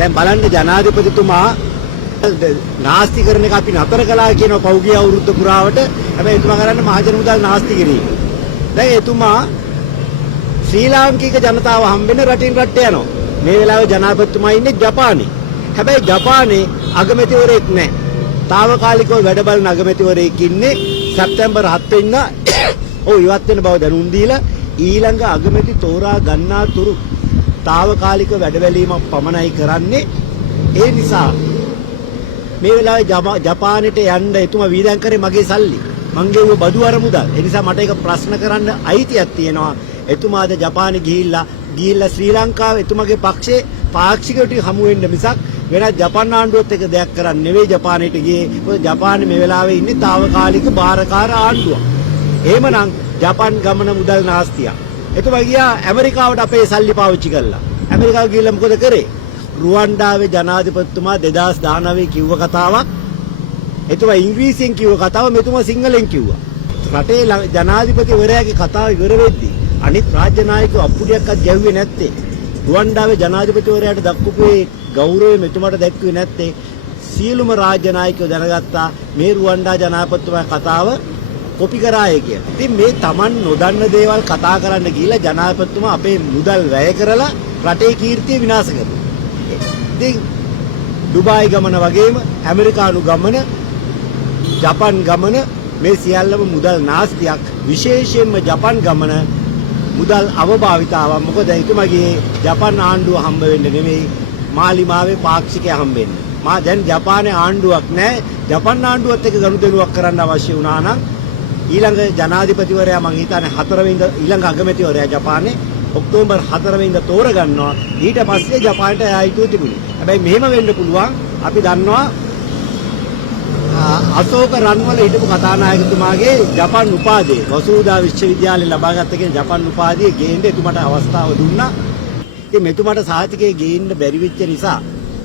දැන් බලන්න ජනාධිපතිතුමා නාස්ති කරන එක අපි නතර කළා කියන පෞගිය අවුරුද්ද පුරාවට. හැබැයි එතුමා කරන්නේ මහජන මුදල් නාස්ති කිරීම. දැන් එතුමා ශ්‍රී ලාංකික ජනතාව හම්බෙන්න රටින් රට යනවා. මේ වෙලාවේ ජනාධිපතිතුමා ඉන්නේ ජපානයේ. හැබැයි ජපානයේ අගමැතිවරයෙක් නැහැ. తాවකාලිකව වැඩ බලන අගමැතිවරයෙක් ඉන්නේ. සැප්තැම්බර් 7 වෙනිදා ඉවත් වෙන බව දැනුම් දීලා ඊළඟ අගමැති තෝරා ගන්නා තුරු తాවකාලික වැඩවැලීමක් පමණයි කරන්නේ. ඒ නිසා මේ වෙලාවේ ජපානයට යන්න එතුමා වීදම් කරේ මගේ සල්ලි. මං ගෙවුව බදු අරමුදල්. ඒ නිසා මට ඒක ප්‍රශ්න කරන්න අයිතියක් තියෙනවා. එතුමාද ජපානෙ ගිහිල්ලා ශ්‍රී ලංකාවේ එතුමාගේ පක්ෂේ පාක්ෂිකවට හමු වෙන්න මිසක් වෙනත් ජපාන් ආණ්ඩුවත් එක දෙයක් කරන්නේ නෙවෙයි ජපානයට ගියේ. මොකද ජපානේ මේ වෙලාවේ ඉන්නේ తాවකාලික බාරකාර ආණ්ඩුවක්. එහෙමනම් ජපාන් ගමන මුදල් නාස්තියක්. එතුමා ගියා ඇමරිකාවට අපේ සල්ලි පාවිච්චි කළා. ඇමරිකාව ගිහිල්ලා මොකද කරේ? රුවන්ඩාවේ ජනාධිපතිතුමා 2019 කිව්ව කතාවක්. එතුමා ඉංග්‍රීසියෙන් කිව්ව කතාව මෙතුමා සිංහලෙන් කිව්වා. රටේ ජනාධිපතිවරයාගේ කතාව ඉවර වෙද්දී අනිත් රාජ්‍ය නායකයෝ අප්පුඩියක්වත් ගැහුවේ නැත්තේ. රුවන්ඩාවේ ජනාධිපතිවරයාට දක්වපු ගෞරවය මෙතුමාට දැක්ුවේ නැත්තේ. සියලුම රාජ්‍ය නායකයෝ දැනගත්තා මේ රුවන්ඩා ජනාධිපතිතුමා කතාව කොපි කරාය කියලා. ඉතින් මේ Taman නොදන්න දේවල් කතා කරන්න ගිහිල්ලා ජනාධිපතිතුමා අපේ මුදල් වැය කරලා රටේ කීර්තිය විනාශ කරනවා. ඉතින් ඩුබායි ගමන වගේම ඇමරිකානු ගමන, ජපාන් ගමන මේ සියල්ලම මුදල් නාස්තියක්. විශේෂයෙන්ම ජපාන් ගමන මුදල් අවභාවිතාවක්. මොකද එතුමාගේ ජපාන් ආණ්ඩුව හම්බ වෙන්න නෙමෙයි මාලිමාවේ පාක්ෂිකය හම්බ වෙන්න. දැන් ජපානයේ ආණ්ඩුවක් නැහැ. ජපාන් ආණ්ඩුවත් එක්ක ගනුදෙනුවක් කරන්න අවශ්‍ය වුණා නම් ඊළඟ ජනාධිපතිවරයා මං හිතන්නේ 4 වෙනිදා ඊළඟ අගමැතිවරයා ජපානයේ ඔක්තෝබර් 4 වෙනිදා තෝරගන්නවා. ඊට පස්සේ ජපානට එයා හිතුව තිබුණේ. හැබැයි මෙහෙම වෙන්න පුළුවන්. අපි දන්නවා අශෝක රන්වල හිටපු කතානායකතුමාගේ ජපාන් උපාධිය වසුදා විශ්වවිද්‍යාලේ ලබාගත්ත කියන ජපාන් උපාධිය ගේන්න එතුමාට අවස්ථාව දුන්නා. ඉතින් මෙතුමාට සාහිතිකයේ ගේන්න බැරි වෙච්ච නිසා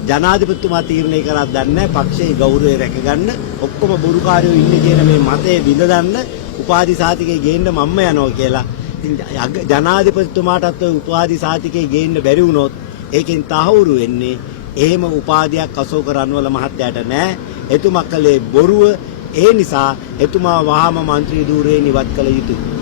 ජනාධිපතිතුමා තීරණය කරා දන්නේ පක්ෂයේ ගෞරවය රැකගන්න ඔක්කොම බොරුකාරයෝ ඉන්නේ කියන මේ මතේ බිඳ ගන්න උපාධි සාහිතිකයේ ගේන්න මම්ම යනවා කියලා. ඉතින් ජනාධිපතිතුමාටත් උපාධි සාහිතිකයේ ගේන්න බැරි වුණොත් ඒකෙන් තහවුරු වෙන්නේ එහෙම උපාධියක් අශෝක රන්වල මහත්තයාට නැහැ. එතුමා කලේ බොරුව. ඒ නිසා එතුමා වහාම മന്ത്രി ධූරයෙන් ඉවත් කළ යුතුයි.